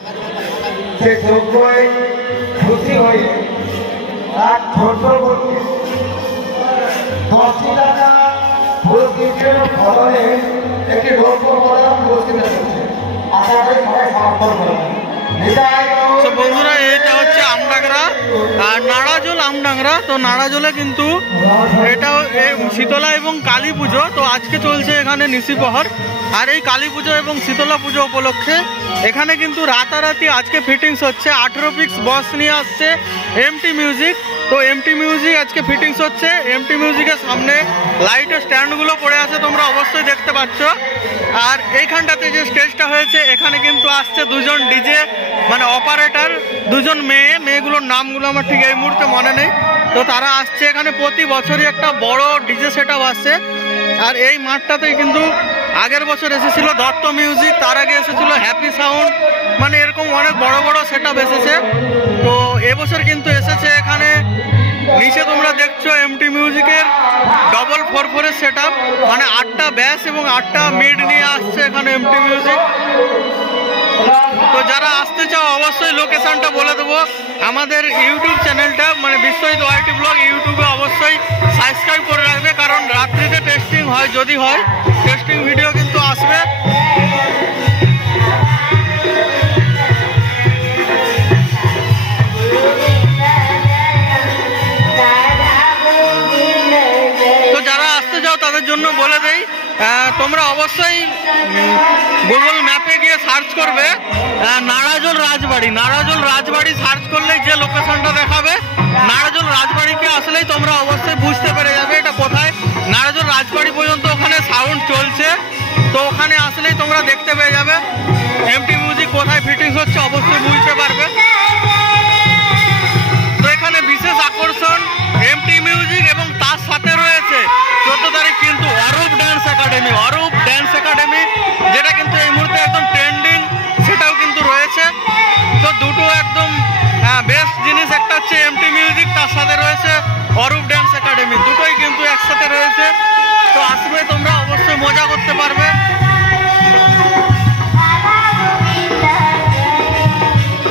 সে যোগ্যই খুশি হয়ে এক ছোট বোনকে 10টি টাকা পুরস্কৃতের বদলে একটি রৌপ্য পদক পুরস্কৃত করেছে। আশা করি সবাই সমর্থন করবেন। বন্ধুরা, এটা হচ্ছে আমডাংরা আর নাড়াজোল আমডাংরা। তো নাড়াজোলে কিন্তু এটা শীতলা এবং কালী পুজো। তো আজকে চলছে এখানে নিশিপ্রহর। আর এই কালী পুজো এবং শীতলা পুজো উপলক্ষে এখানে কিন্তু রাতারাতি আজকে ফিটিংস হচ্ছে। 18 পিক্স বক্স নিয়ে আসছে এমটি মিউজিক। তো এমটি মিউজিক আজকে ফিটিংস হচ্ছে। এমটি মিউজিকের সামনে লাইটের স্ট্যান্ডগুলো পড়ে আছে, তোমরা অবশ্যই দেখতে পাচ্ছ। আর এইখানটাতে যে স্টেজটা হয়েছে এখানে কিন্তু আসছে দুজন ডিজে মানে অপারেটর, দুজন মেয়েগুলোর নামগুলো আমার ঠিক এই মুহূর্তে মনে নেই। তো তারা আসছে এখানে। প্রতি বছরই একটা বড় ডিজে সেটআপ আসছে। আর এই মাঠটাতে কিন্তু আগের বছর এসেছিল দত্ত মিউজিক, তার আগে এসেছিল হ্যাপি সাউন্ড, মানে এরকম অনেক বড় বড় সেটআপ এসেছে। তো এবছর কিন্তু এসেছে এখানে নিচে তোমরা দেখছো এমটি মিউজিকের ডবল 4/4 সেটআপ, মানে 8টা ব্যাস এবং 8টা মিড নিয়ে আসছে এখানে এমটি মিউজিক। তো যারা আসতে চাও অবশ্যই লোকেশনটা বলে দেবো। আমাদের ইউটিউব চ্যানেলটা মানে বিশ্বজিৎ ওয়াইটি ব্লগ ইউটিউবে অবশ্যই সাবস্ক্রাইব করে রাখবে, কারণ রাত্রিতে টেস্টিং হয়, যদি হয় টেস্টিং ভিডিও কিন্তু আসবে। তো যারা আসতে চাও তাদের জন্য বলে দেই, তোমরা অবশ্যই গুগল ম্যাপে গিয়ে সার্চ করবে নাড়াজোল রাজবাড়ি। নাড়াজোল রাজবাড়ি সার্চ করলেই যে লোকেশনটা দেখাবে, নাড়াজোল রাজবাড়িকে আসলেই তোমরা অবশ্যই বুঝতে পেরে যাবে এটা কোথায়। নাড়াজোল রাজবাড়ি পর্যন্ত ওখানে সাউন্ড চলছে, তো ওখানে আসলেই তোমরা দেখতে পেয়ে যাবে এমটি মিউজিক কোথায় ফিটিংস হচ্ছে, অবশ্যই বুঝতে পারবে। তো এখানে বিশেষ আকর্ষণ এমটি মিউজিক এবং তার সাথে রয়েছে 14 তারিখ কিন্তু Arup dance academy. Arup dance academy যেটা কিন্তু এই মুহূর্তে একদম ট্রেন্ডিং, সেটাও কিন্তু রয়েছে। তো দুটো একদম বেস্ট জিনিস, একটা হচ্ছে এমটি মিউজিক, তার সাথে রয়েছে অরূপ ড্যান্স একাডেমি, দুটোই কিন্তু একসাথে রয়েছে। তো আসবে তোমরা অবশ্যই মজা করতে পারবে।